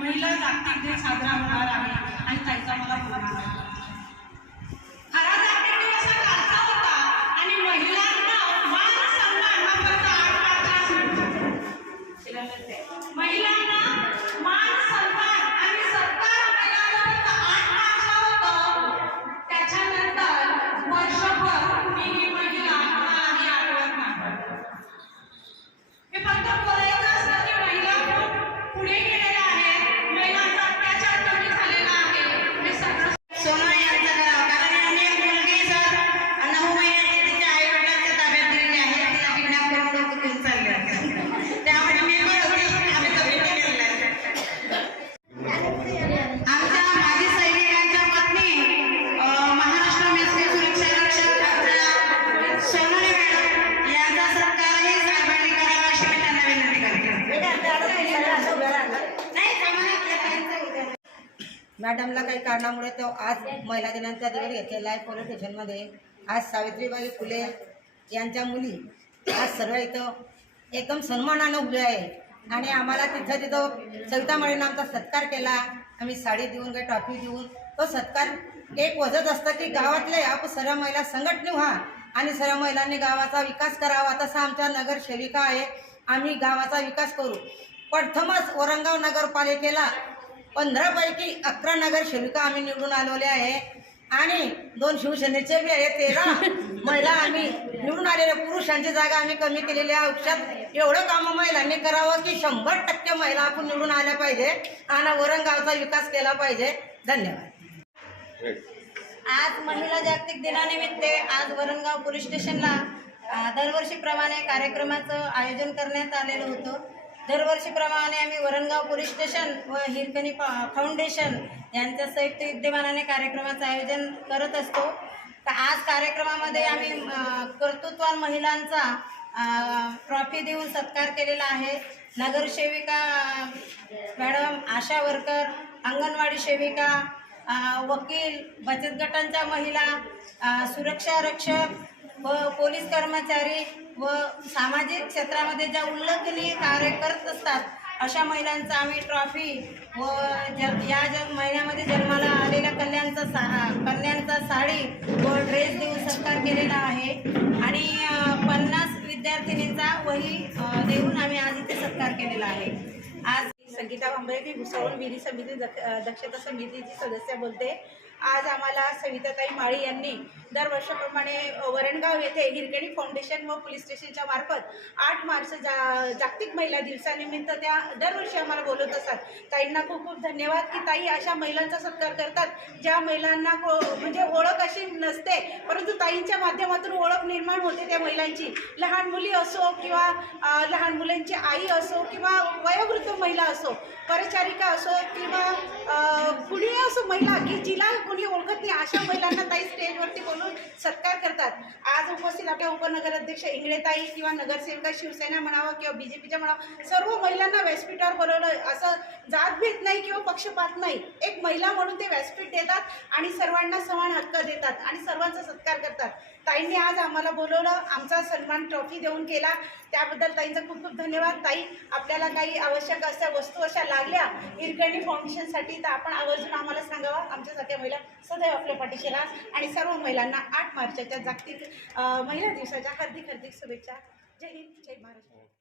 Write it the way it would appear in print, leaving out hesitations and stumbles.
महिला जागतिक दिन साजरा होणार आहे आणि त्याचा मला फोन आला। खरा जागतिक दिवस हा कालचा होता आणि महिलांना मान सन्मान हा फक्त 8 मार्चलाच मिळतो। महिलांना मान सन्मान आणि सरकार आपल्याला फक्त 8 मार्चला होतं। त्याच्यानंतर वर्षभर कुणी ही महिला कोणालाही आठवत नाही। हे फक्त बोलायचं असतं की महिला पुढे गेलेल्या आहेत, महिलांचा अत्याचार कमी झालेला आहे, हे सगळं सोना यांचं करावं, कारण यांनी एक मुलगी सर 9 महिन्याची तिच्या आई वडिलांच्या ताब्यात दिलेली आहे। तिला किडनॅप करून लोक घेऊन चालले होते, त्यामुळे मेंबर होती, आम्ही कमिटी केलेली आहे। आमच्या माजी सैनिकांच्या पत्नी महाराष्ट्र मेसरी सुरक्षा रक्षक आमच्या सोनाली मॅडम यांचा सत्कारही साहेबांनी करावा अशी मी त्यांना विनंती करते। मॅडमला काही कारणामुळे तो आज महिला दिनांचा दिवस घेतलेला आहे पोलीस स्टेशनमध्ये। आज सावित्रीबाई फुले यांच्या मुली आज सर्व इथं एकदम सन्मानानं उभे आहे आणि आम्हाला तिथं सविता मळेनं आमचा सत्कार केला। आम्ही साडी देऊन काही ट्रॉफी देऊन तो सत्कार एक वजत असतं की गावातले आपण सर्व महिला संघटने व्हा आणि सर्व महिलांनी गावाचा विकास करावा। तसा आमच्या नगरसेविका आहे, आम्ही गावाचा विकास करू। प्रथमच औरंगाबाद नगरपालिकेला 15 पैकी 11 नगरसेविका आम्ही निवडून आलेले आहे आणि 2 शिवसेनेचे बी आहे, 13 महिला आम्ही निवडून आलेले। पुरुषांची जागा आम्ही कमी केलेली आहे। आयुष्यात एवढं कामं महिलांनी करावं की 100% महिला आपण निवडून आल्या पाहिजे आणि औरंगाबादचा विकास केला पाहिजे। धन्यवाद। आज महिला जागतिक दिनानिमित्त आज वरणगाव पोलीस स्टेशनला दरवर्षीप्रमाणे कार्यक्रमाचं आयोजन करण्यात आलेलं होतं। दरवर्षीप्रमाणे आम्ही वरणगाव पोलीस स्टेशन व हिरकणी फाउंडेशन यांच्या संयुक्त विद्यमानाने कार्यक्रमाचं आयोजन करत असतो। तर आज कार्यक्रमामध्ये आम्ही कर्तृत्ववान महिलांचा ट्रॉफी देऊन सत्कार केलेला आहे। नगरसेविका मॅडम, आशा वर्कर, अंगणवाडी सेविका, वकील, बचत गटांच्या महिला, सुरक्षा रक्षक व पोलीस कर्मचारी व सामाजिक क्षेत्रामध्ये ज्या उल्लेखनीय कार्य करत असतात अशा महिलांचा आम्ही ट्रॉफी व या महिन्यामध्ये जन्माला आलेल्या कन्यांचा साडी व ड्रेस देऊन सत्कार केलेला आहे आणि 50 विद्यार्थिनींचा वही देऊन आम्ही आज इथे सत्कार केलेला आहे। आज संगीता भांबळे, मी भुसावळ विधी समिती दक्षता समितीची सदस्य बोलते। आज आम्हाला सविताताई माळी यांनी दरवर्षाप्रमाणे वरणगाव येथे हिरकणी फाउंडेशन व पोलीस स्टेशनच्या मार्फत 8 मार्च जागतिक महिला दिवसानिमित्त त्या दरवर्षी आम्हाला बोलवत असतात। ताईंना खूप खूप धन्यवाद की ताई अशा महिलांचा सत्कार करतात ज्या महिलांना म्हणजे ओळख अशी नसते, परंतु ताईंच्या माध्यमातून ओळख निर्माण होते त्या महिलांची। लहान मुली असो किंवा लहान मुलांची आई असो किंवा वयोवृद्ध महिला असो, परिचारिका असो किंवा कुणी असो महिला की जिला कोणी ओळखत नाही अशा महिलांना ताई स्टेजवरती बोलून सत्कार करतात। आज उपस्थित आपल्या उपनगर अध्यक्ष इंगळेताई किंवा नगरसेविका शिवसेना म्हणावं किंवा बीजेपीच्या म्हणावं, सर्व महिलांना व्यासपीठावर बोलवलं। असं जातभेद नाही किंवा पक्षपात नाही, एक महिला म्हणून ते व्यासपीठ देतात आणि सर्वांना समान हक्क देतात आणि सर्वांचा सत्कार करतात। ताईंनी आज आम्हाला बोलवलं, आमचा सन्मान ट्रॉफी देऊन केला, त्याबद्दल ताईंचा खूप खूप धन्यवाद। ताई, आपल्याला काही आवश्यक अशा वस्तू अशा लागल्या हिरकणी फाउंडेशनसाठी तर आपण आवर्जून आम्हाला सांगावा। आमच्यासारख्या महिला सदैव आपल्या पाठीशी राहा आणि सर्व महिलांना 8 मार्चच्या जागतिक महिला दिवसाच्या हार्दिक शुभेच्छा। जय हिंद, जय महाराष्ट्र।